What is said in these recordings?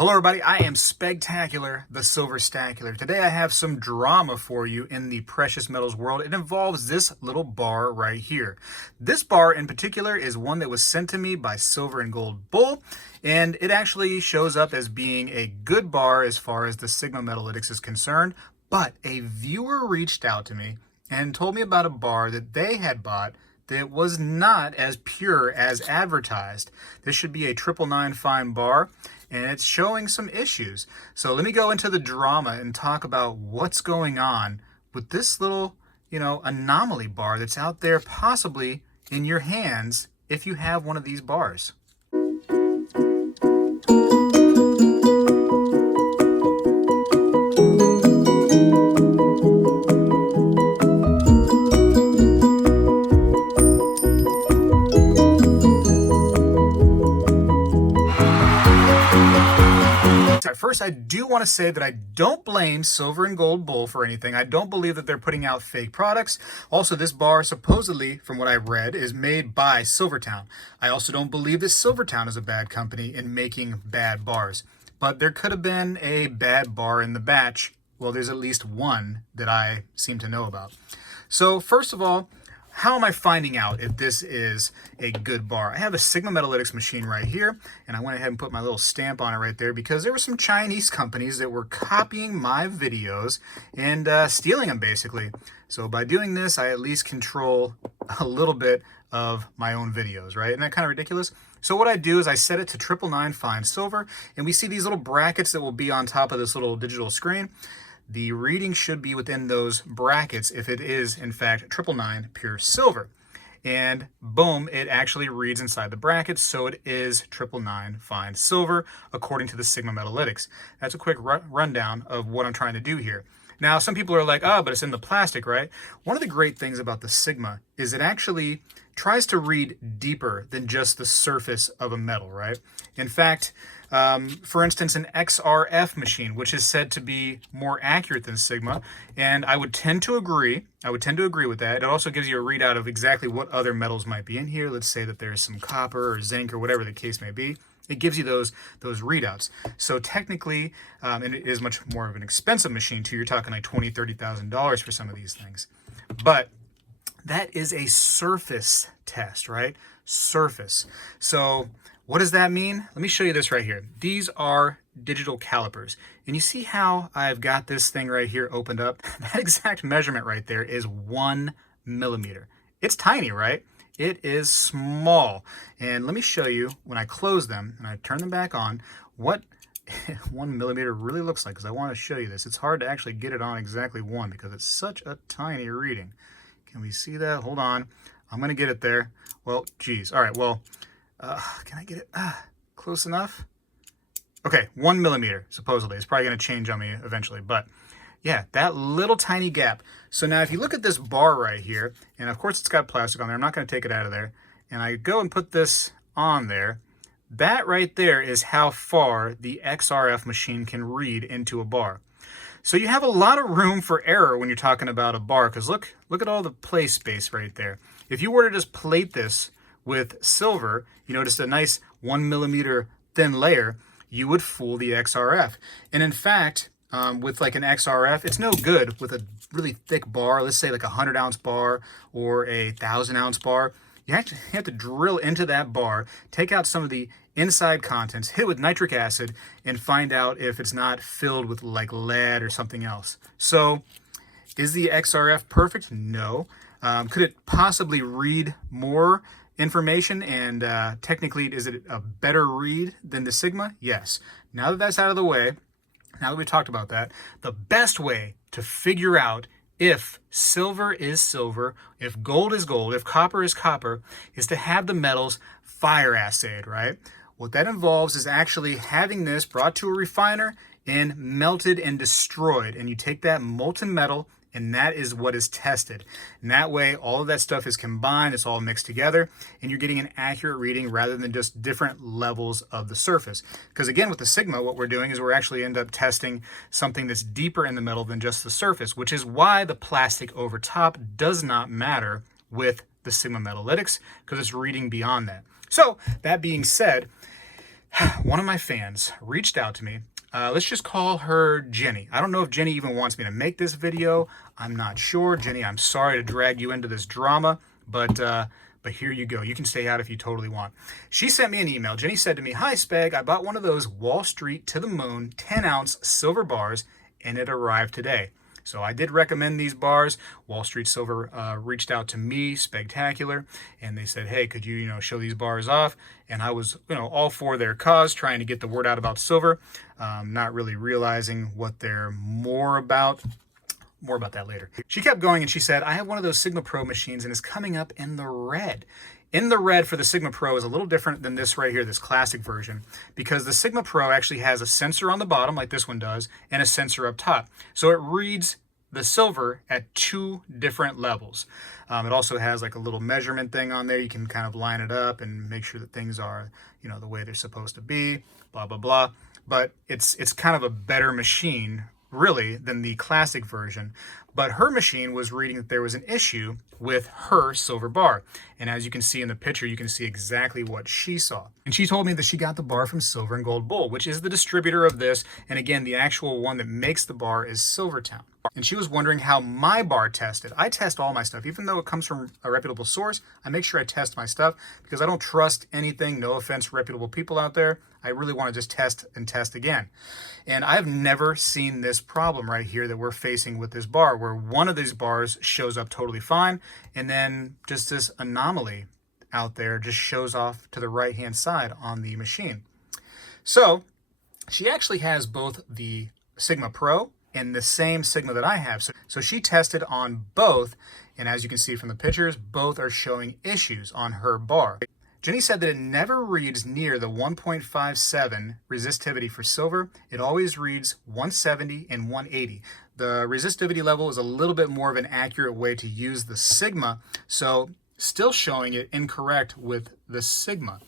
Hello everybody, I am Spegtacular, the Silvertacular. Today I have some drama for you in the precious metals world. It involves this little bar right here. This bar in particular is one that was sent to me by Silver and Gold Bull, and it actually shows up as being a good bar as far as the Sigma Metalytics is concerned, but a viewer reached out to me and told me about a bar that they had bought that was not as pure as advertised. This should be a 999 fine bar, and it's showing some issues. So let me go into the drama and talk about what's going on with this little, anomaly bar that's out there possibly in your hands if you have one of these bars. First, I do want to say that I don't blame Silver and Gold Bull for anything. I don't believe that they're putting out fake products. Also, this bar, supposedly, from what I've read, is made by Silvertowne. I also don't believe that Silvertowne is a bad company in making bad bars. But there could have been a bad bar in the batch. Well, there's at least one that I seem to know about. So, first of all, how am I finding out if this is a good bar? I have a Sigma Metalytics machine right here, and I went ahead and put my little stamp on it right there because there were some Chinese companies that were copying my videos and stealing them, basically. So by doing this, I at least control a little bit of my own videos, right? Isn't that kind of ridiculous? So what I do is I set it to 999 fine silver, and we see these little brackets that will be on top of this little digital screen. The reading should be within those brackets if it is, in fact, 999 pure silver. And boom, it actually reads inside the brackets, so it is 999 fine silver, according to the Sigma Metalytics. That's a quick rundown of what I'm trying to do here. Now, some people are like, but it's in the plastic, right? One of the great things about the Sigma is it actually tries to read deeper than just the surface of a metal, right? In fact, for instance, an XRF machine, which is said to be more accurate than Sigma, and I would tend to agree. With that. It also gives you a readout of exactly what other metals might be in here. Let's say that there's some copper or zinc or whatever the case may be. It gives you those readouts. So technically, and it is much more of an expensive machine too. You're talking like $20,000, $30,000 for some of these things. But that is a surface test, right? Surface. So what does that mean? Let me show you this right here. These are digital calipers. And you see how I've got this thing right here opened up? That exact measurement right there is 1 millimeter. It's tiny, right? It is small. And let me show you when I close them and I turn them back on what 1 millimeter really looks like, because I want to show you this. It's hard to actually get it on exactly 1 because it's such a tiny reading. Can we see that? Hold on. I'm going to get it there. Well, geez. All right. Well, can I get it close enough? Okay, 1 millimeter, supposedly. It's probably going to change on me eventually. But yeah, that little tiny gap. So now if you look at this bar right here, and of course it's got plastic on there. I'm not going to take it out of there. And I go and put this on there. That right there is how far the XRF machine can read into a bar. So you have a lot of room for error when you're talking about a bar, because look at all the play space right there. If you were to just plate this with silver, just a nice 1 millimeter thin layer, you would fool the XRF. And in fact, with like an XRF, it's no good with a really thick bar, let's say like a 100-ounce bar or a 1,000-ounce bar. You have to drill into that bar, take out some of the inside contents, hit it with nitric acid, and find out if it's not filled with like lead or something else. So is the XRF perfect? No. Could it possibly read more information, and technically is it a better read than the Sigma? Yes. Now that that's out of the way, now that we've talked about that, the best way to figure out if silver is silver, if gold is gold, if copper is copper, is to have the metals fire assayed, right? What that involves is actually having this brought to a refiner and melted and destroyed. And you take that molten metal, and that is what is tested. And that way, all of that stuff is combined, it's all mixed together, and you're getting an accurate reading rather than just different levels of the surface. Because again, with the Sigma, what we're doing is we're actually end up testing something that's deeper in the metal than just the surface, which is why the plastic over top does not matter with the Sigma Metalytics, because it's reading beyond that. So, that being said, One of my fans reached out to me. Let's just call her Jenny. I don't know if Jenny even wants me to make this video. I'm not sure. Jenny, I'm sorry to drag you into this drama, but here you go. You can stay out if you totally want. She sent me an email. Jenny said to me, "Hi, Speg. I bought one of those Wall Street to the Moon 10-ounce silver bars, and it arrived today." So I did recommend these bars. Wall Street Silver reached out to me, Spegtacular, and they said, "Hey, could you, show these bars off?" And I was, all for their cause, trying to get the word out about silver, not really realizing what they're more about. More about that later. She kept going and she said, "I have one of those Sigma Pro machines and it's coming up in the red." In the red for the Sigma Pro is a little different than this right here, this classic version, because the Sigma Pro actually has a sensor on the bottom, like this one does, and a sensor up top. So it reads the silver at 2 different levels. It also has like a little measurement thing on there. You can kind of line it up and make sure that things are, the way they're supposed to be, blah, blah, blah. But it's kind of a better machine, really, than the classic version. But her machine was reading that there was an issue with her silver bar. And as you can see in the picture, you can see exactly what she saw. And she told me that she got the bar from Silver and Gold Bull, which is the distributor of this. And again, the actual one that makes the bar is Silvertowne. And she was wondering how my bar tested. I test all my stuff. Even though it comes from a reputable source, I make sure I test my stuff because I don't trust anything. No offense, reputable people out there. I really want to just test and test again. And I've never seen this problem right here that we're facing with this bar, where one of these bars shows up totally fine, and then just this anomaly out there just shows off to the right-hand side on the machine. So she actually has both the Sigma Pro and the same Sigma that I have. So she tested on both, and as you can see from the pictures, both are showing issues on her bar. Jenny said that it never reads near the 1.57 resistivity for silver. It always reads 170 and 180. The resistivity level is a little bit more of an accurate way to use the Sigma, so still showing it incorrect with the Sigma.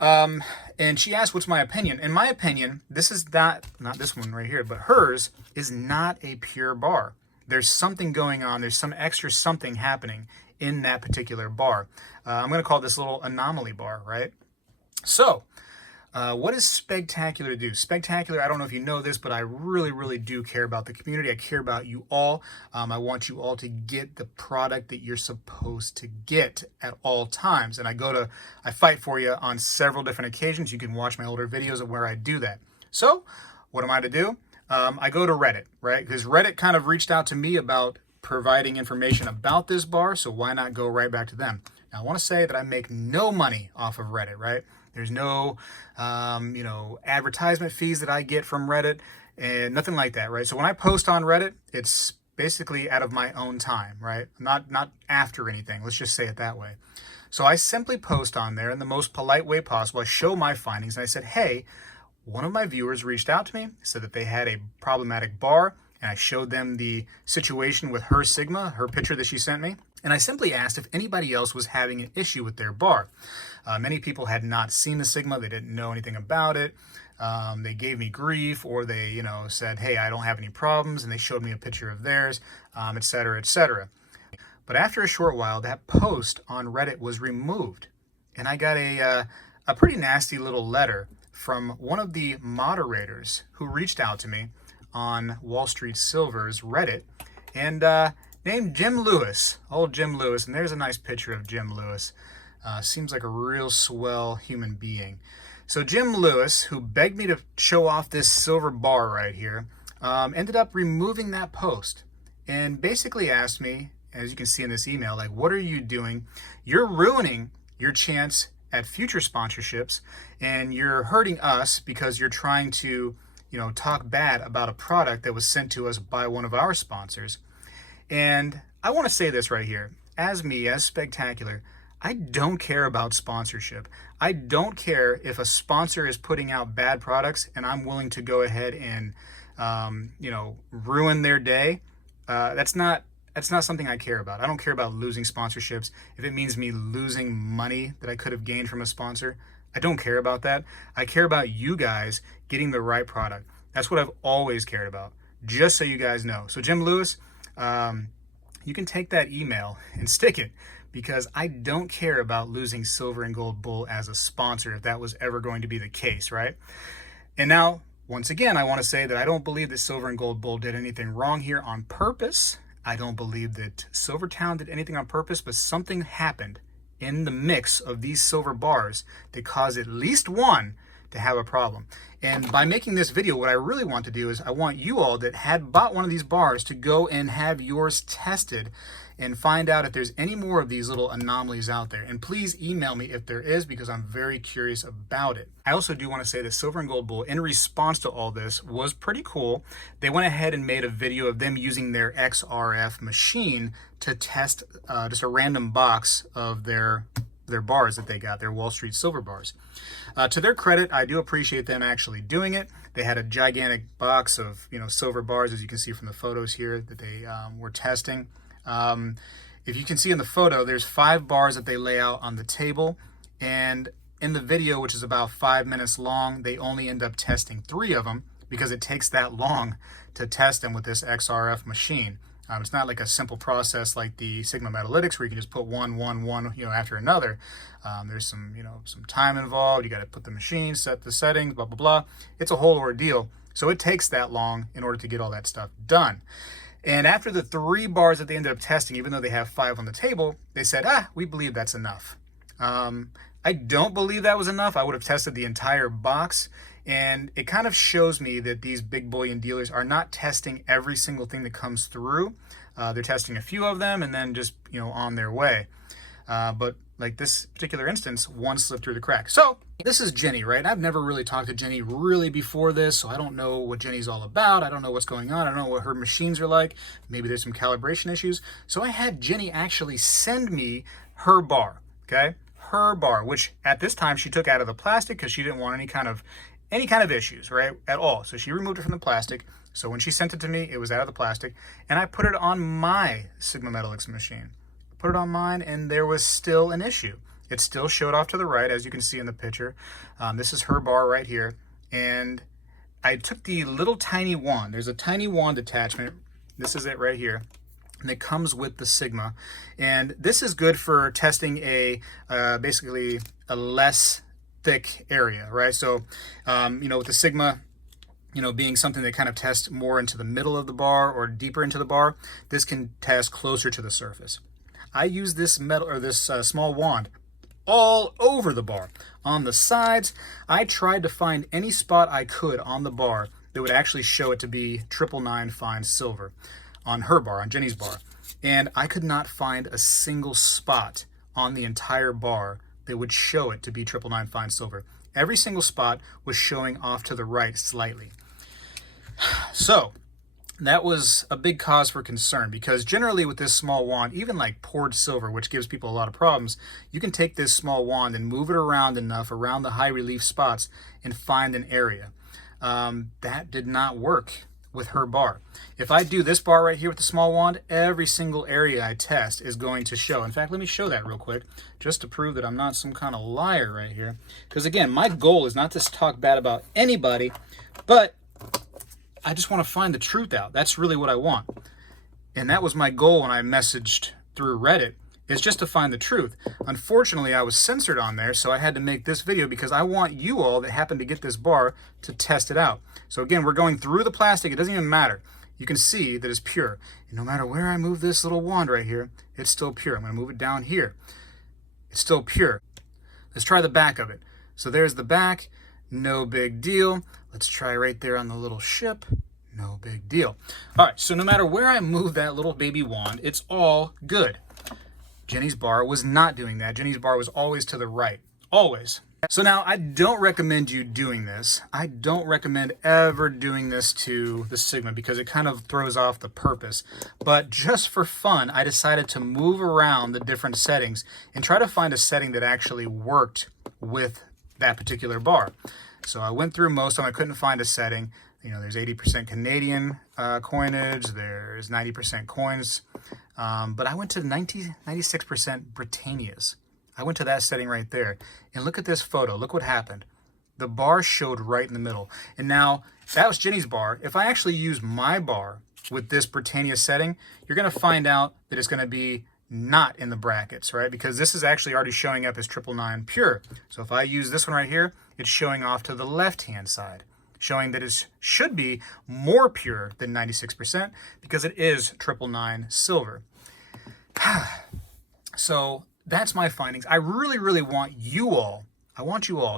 And she asked, what's my opinion? In my opinion, this is not this one right here, but hers is not a pure bar. There's something going on. There's some extra something happening in that particular bar. I'm going to call this little anomaly bar, right? So, what does Spegtacular do? Spegtacular, I don't know if you know this, but I really, really do care about the community. I care about you all. I want you all to get the product that you're supposed to get at all times. And I fight for you on several different occasions. You can watch my older videos of where I do that. So, what am I to do? I go to Reddit, right? Because Reddit kind of reached out to me about providing information about this bar, so why not go right back to them? Now, I want to say that I make no money off of Reddit, right? There's no, advertisement fees that I get from Reddit and nothing like that, right? So when I post on Reddit, it's basically out of my own time, right? Not after anything. Let's just say it that way. So I simply post on there in the most polite way possible. I show my findings and I said, hey, one of my viewers reached out to me, said that they had a problematic bar, and I showed them the situation with her Sigma, her picture that she sent me. And I simply asked if anybody else was having an issue with their bar. Many people had not seen the Sigma. They didn't know anything about it. They gave me grief, or they, said, hey, I don't have any problems. And they showed me a picture of theirs, et cetera, et cetera. But after a short while, that post on Reddit was removed. And I got a pretty nasty little letter from one of the moderators who reached out to me on Wall Street Silver's Reddit, and named Jim Lewis, old Jim Lewis. And there's a nice picture of Jim Lewis. Seems like a real swell human being. So Jim Lewis, who begged me to show off this silver bar right here, ended up removing that post and basically asked me, as you can see in this email, like, what are you doing? You're ruining your chance at future sponsorships, and you're hurting us because you're trying to talk bad about a product that was sent to us by one of our sponsors. And I want to say this right here. As me, as Spegtacular, I don't care about sponsorship. I don't care if a sponsor is putting out bad products and I'm willing to go ahead and, ruin their day. That's not something I care about. I don't care about losing sponsorships. If it means me losing money that I could have gained from a sponsor, I don't care about that. I care about you guys getting the right product. That's what I've always cared about, just so you guys know. So Jim Lewis, you can take that email and stick it, because I don't care about losing Silver and Gold Bull as a sponsor if that was ever going to be the case, right? And now, once again, I want to say that I don't believe that Silver and Gold Bull did anything wrong here on purpose. I don't believe that Silvertowne did anything on purpose, but something happened in the mix of these silver bars that caused at least one to have a problem. And by making this video, what I really want to do is I want you all that had bought one of these bars to go and have yours tested and find out if there's any more of these little anomalies out there. And please email me if there is, because I'm very curious about it. I also do want to say that Silver and Gold Bull, in response to all this, was pretty cool. They went ahead and made a video of them using their XRF machine to test just a random box of their bars that they got, their Wall Street Silver bars. To their credit, I do appreciate them actually doing it. They had a gigantic box of silver bars, as you can see from the photos here, that they were testing. If you can see in the photo, there's 5 bars that they lay out on the table, and in the video, which is about 5 minutes long, they only end up testing 3 of them because it takes that long to test them with this XRF machine. It's not like a simple process like the Sigma metalytics where you can just put one after another. There's some time involved. You got to put the machine, set the settings, blah blah blah. It's a whole ordeal. So it takes that long in order to get all that stuff done. And after the 3 bars that they ended up testing, even though they have 5 on the table, they said, we believe that's enough. I don't believe that was enough. I would have tested the entire box. And it kind of shows me that these big bullion dealers are not testing every single thing that comes through. They're testing a few of them and then just, on their way. But like this particular instance, one slipped through the crack. So this is Jenny, right? I've never really talked to Jenny really before this, so I don't know what Jenny's all about. I don't know what's going on. I don't know what her machines are like. Maybe there's some calibration issues. So I had Jenny actually send me her bar, okay? Her bar, which at this time she took out of the plastic because she didn't want any kind of issues, right, at all. So she removed it from the plastic. So when she sent it to me, it was out of the plastic, and I put it on my Sigma Metalytics machine. Put it on mine, and there was still an issue. It still showed off to the right, as you can see in the picture. This is her bar right here, and I took the little tiny wand. There's a tiny wand attachment. This is it right here, and it comes with the Sigma, and this is good for testing a basically a less thick area, right? So with the Sigma being something that kind of tests more into the middle of the bar or deeper into the bar, this can test closer to the surface. I use this small wand all over the bar. On the sides, I tried to find any spot I could on the bar that would actually show it to be 999 fine silver on her bar, on Jenny's bar. And I could not find a single spot on the entire bar that would show it to be 999 fine silver. Every single spot was showing off to the right slightly. So that was a big cause for concern, because generally with this small wand, even like poured silver, which gives people a lot of problems, you can take this small wand and move it around enough around the high relief spots and find an area. That did not work with her bar. If I do this bar right here with the small wand, every single area I test is going to show. In fact, let me show that real quick, just to prove that I'm not some kind of liar right here. Because again, my goal is not to talk bad about anybody, but I just want to find the truth out. That's really what I want. And that was my goal when I messaged through Reddit, is just to find the truth. Unfortunately, I was censored on there, so I had to make this video because I want you all that happen to get this bar to test it out. So again, we're going through the plastic. It doesn't even matter. You can see that it's pure. And no matter where I move this little wand right here, it's still pure. I'm going to move it down here. It's still pure. Let's try the back of it. So there's the back. No big deal. Let's try right there on the little ship. No big deal. All right, so no matter where I move that little baby wand, it's all good. Jenny's bar was not doing that. Jenny's bar was always to the right. Always. So now, I don't recommend you doing this. I don't recommend ever doing this to the Sigma because it kind of throws off the purpose. But just for fun, I decided to move around the different settings and try to find a setting that actually worked with that particular bar. So I went through most of them. I couldn't find a setting. There's 80% Canadian coinage. There's 90% coins. But I went to 96% Britannias. I went to that setting right there. And look at this photo. Look what happened. The bar showed right in the middle. And now, that was Jenny's bar. If I actually use my bar with this Britannia setting, you're going to find out that it's going to be not in the brackets, right? Because this is actually already showing up as 999 pure. So if I use this one right here, it's showing off to the left-hand side, showing that it should be more pure than 96% because it is 999 silver. So that's my findings. I really want you all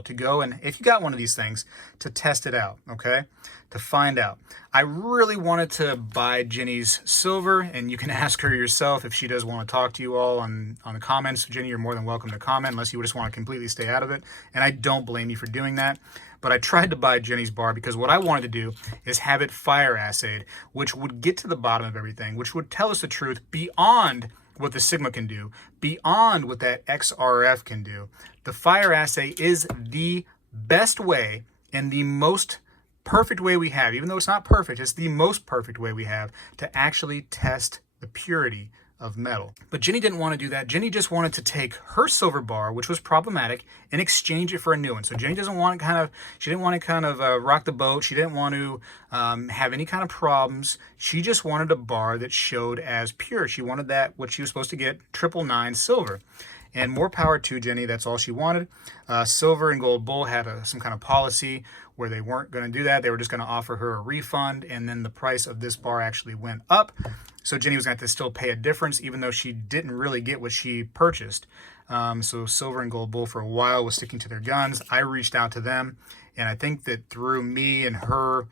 to go, and if you got one of these things, to test it out, okay? To find out. I really wanted to buy Jenny's silver, and you can ask her yourself if she does want to talk to you all on the comments. Jenny, you're more than welcome to comment unless you just want to completely stay out of it, and I don't blame you for doing that. But I tried to buy Jenny's bar because what I wanted to do is have it fire assayed, which would get to the bottom of everything, which would tell us the truth beyond what the Sigma can do, beyond what that XRF can do. The fire assay is the best way and the most perfect way we have, even though it's not perfect, it's the most perfect way we have to actually test the purity of metal. But Jenny didn't want to do that. Jenny just wanted to take her silver bar, which was problematic, and exchange it for a new one. So Jenny doesn't want to she didn't want to rock the boat. She didn't want to have any kind of problems. She just wanted a bar that showed as pure. She wanted that, what she was supposed to get, 999 silver. And more power to Jenny, that's all she wanted. Silver and Gold Bull had some kind of policy where they weren't going to do that. They were just going to offer her a refund, and then the price of this bar actually went up. So Jenny was going to have to still pay a difference, even though she didn't really get what she purchased. So Silver and Gold Bull for a while was sticking to their guns. I reached out to them, and I think that through me and her,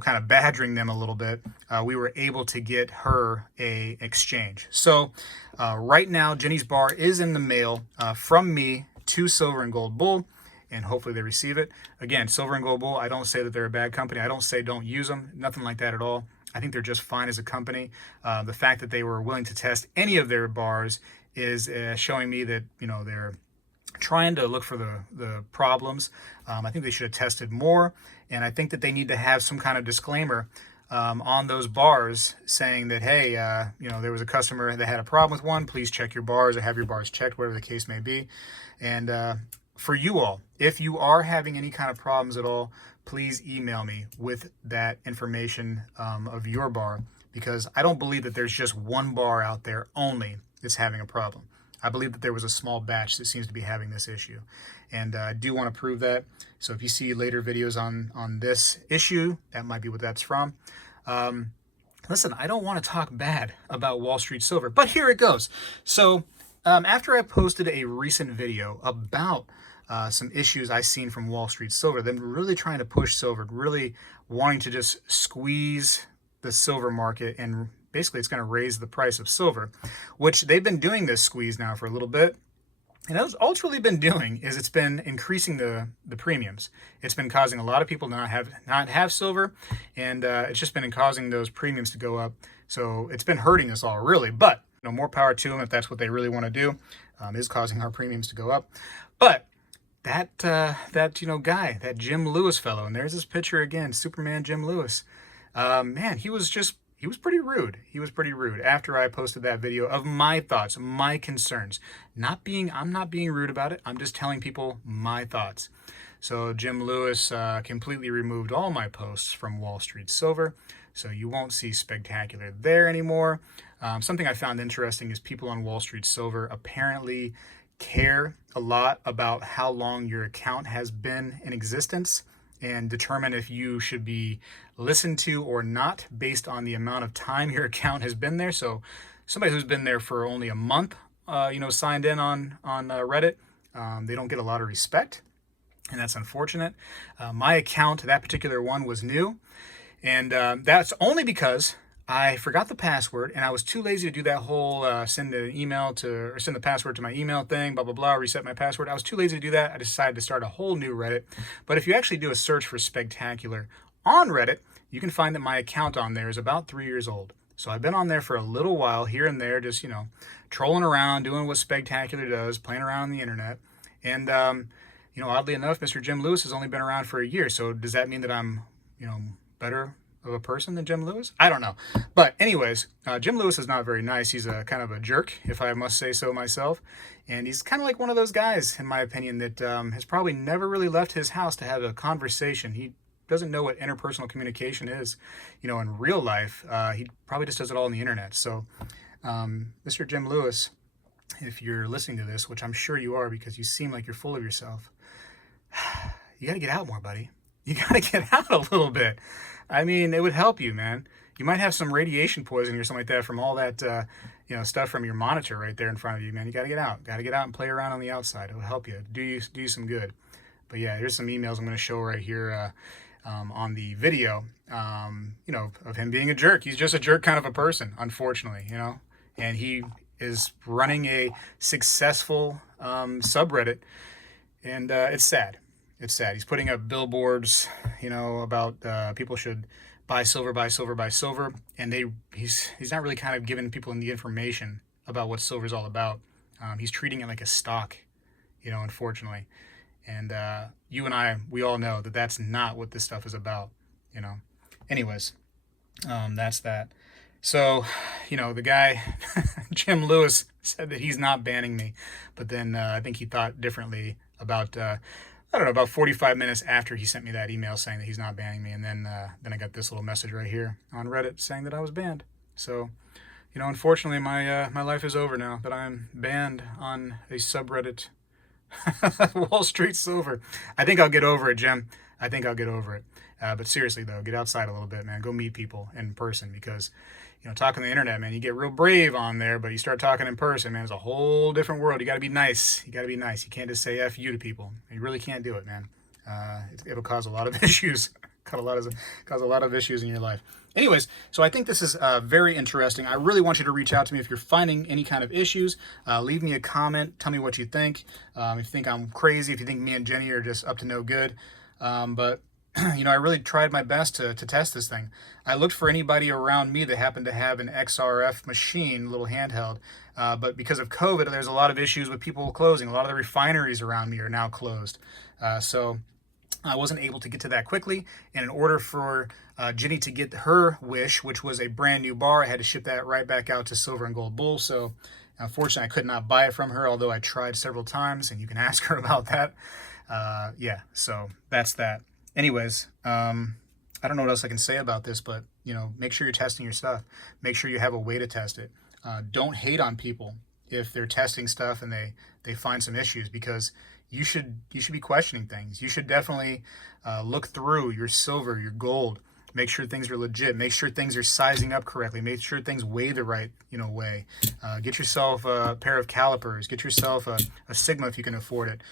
kind of badgering them a little bit, we were able to get her a exchange. So right now, Jenny's bar is in the mail from me to Silver and Gold Bull, and hopefully they receive it. Again, Silver and Gold Bull, I don't say that they're a bad company. I don't say don't use them, nothing like that at all. I think they're just fine as a company. The fact that they were willing to test any of their bars is showing me that, they're trying to look for the problems. I think they should have tested more, and I think that they need to have some kind of disclaimer on those bars saying that, hey, there was a customer that had a problem with one. Please check your bars or have your bars checked, whatever the case may be. And for you all, if you are having any kind of problems at all, please email me with that information of your bar, because I don't believe that there's just one bar out there only that's having a problem. I believe that there was a small batch that seems to be having this issue, and I do want to prove that. So if you see later videos on this issue, that might be what that's from. Listen, I don't want to talk bad about Wall Street Silver, but here it goes. So after I posted a recent video about some issues I seen from Wall Street Silver, them really trying to push silver, really wanting to just squeeze the silver market, and basically it's going to raise the price of silver, which they've been doing this squeeze now for a little bit. And all it's really been doing is it's been increasing the premiums. It's been causing a lot of people to not have silver, and it's just been causing those premiums to go up. So it's been hurting us all, really. But more power to them if that's what they really want to do. Is causing our premiums to go up. But that guy, that Jim Lewis fellow, and there's this picture again, Superman Jim Lewis. Man, he was pretty rude. He was pretty rude after I posted that video of my thoughts, my concerns. I'm not being rude about it. I'm just telling people my thoughts. So Jim Lewis completely removed all my posts from Wall Street Silver. So you won't see Spegtacular there anymore. Something I found interesting is people on Wall Street Silver apparently care a lot about how long your account has been in existence, and determine if you should be listened to or not based on the amount of time your account has been there. So somebody who's been there for only a month, signed in on Reddit, they don't get a lot of respect, and that's unfortunate. My account, that particular one, was new, and that's only because I forgot the password, and I was too lazy to do that whole send the password to my email thing, blah, blah, blah, reset my password. I was too lazy to do that. I decided to start a whole new Reddit. But if you actually do a search for Spegtacular on Reddit, you can find that my account on there is about 3 years old. So I've been on there for a little while, here and there, just, trolling around, doing what Spegtacular does, playing around on the internet. And, oddly enough, Mr. Jim Lewis has only been around for a year. So does that mean that I'm, better of a person than Jim Lewis? I don't know. But anyways, Jim Lewis is not very nice. He's a kind of a jerk, if I must say so myself. And he's kind of like one of those guys, in my opinion, that has probably never really left his house to have a conversation. He doesn't know what interpersonal communication is, in real life. He probably just does it all on the internet. So, Mr. Jim Lewis, if you're listening to this, which I'm sure you are because you seem like you're full of yourself, you got to get out more, buddy. You got to get out a little bit. I mean, it would help you, man. You might have some radiation poisoning or something like that from all that, stuff from your monitor right there in front of you, man. You got to get out. Got to get out and play around on the outside. It will help you. Do you some good. But yeah, here's some emails I'm going to show right here on the video, of him being a jerk. He's just a jerk kind of a person, unfortunately, and he is running a successful subreddit, and it's sad. It's sad. He's putting up billboards, about people should buy silver, buy silver, buy silver, and he's not really kind of giving people the information about what silver is all about. He's treating it like a stock, unfortunately. And you and I, we all know that that's not what this stuff is about, Anyways, that's that. So, the guy, Jim Lewis, said that he's not banning me, but then I think he thought differently about, about 45 minutes after he sent me that email saying that he's not banning me, and then I got this little message right here on Reddit saying that I was banned. So, unfortunately, my life is over now that I'm banned on a subreddit. wallstreetsilver. I think I'll get over it, Jim. I think I'll get over it. But seriously, though, get outside a little bit, man. Go meet people in person because, talking on the internet, man, you get real brave on there, but you start talking in person, man, it's a whole different world. You got to be nice. You got to be nice. You can't just say F you to people. You really can't do it, man. It'll cause a lot of issues. Cause a lot of issues in your life. Anyways, so I think this is very interesting. I really want you to reach out to me if you're finding any kind of issues. Leave me a comment. Tell me what you think. If you think I'm crazy, if you think me and Jenny are just up to no good. But, I really tried my best to test this thing. I looked for anybody around me that happened to have an XRF machine, little handheld. But because of COVID, there's a lot of issues with people closing. A lot of the refineries around me are now closed. So I wasn't able to get to that quickly, and in order for Jenny to get her wish, which was a brand new bar, I had to ship that right back out to Silver and Gold Bull. So unfortunately, I could not buy it from her, although I tried several times, and you can ask her about that. So that's that. Anyways, I don't know what else I can say about this, but make sure you're testing your stuff. Make sure you have a way to test it. Don't hate on people if they're testing stuff and they find some issues, because you should be questioning things. You should definitely look through your silver, your gold, make sure things are legit, make sure things are sizing up correctly, make sure things weigh the right way. Get yourself a pair of calipers, get yourself a Sigma if you can afford it.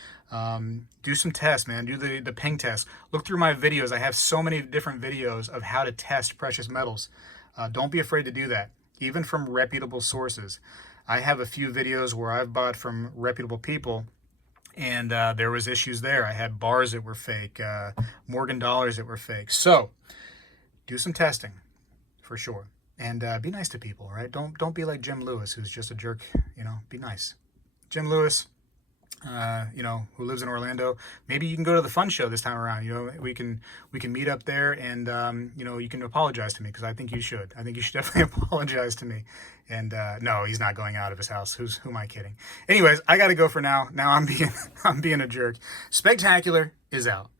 Do some tests, man. Do the ping test. Look through my videos. I have so many different videos of how to test precious metals. Don't be afraid to do that, even from reputable sources. I have a few videos where I've bought from reputable people, and there was issues there. I had bars that were fake, Morgan dollars that were fake. So do some testing for sure, and be nice to people, right? Don't be like Jim Lewis, who's just a jerk. Be nice. Jim Lewis, who lives in Orlando. Maybe you can go to the fun show this time around. We can meet up there, and you can apologize to me, because I think you should. I think you should definitely apologize to me. And no, he's not going out of his house. Who am I kidding? Anyways, I got to go for now. Now I'm being a jerk. Spegtacular is out.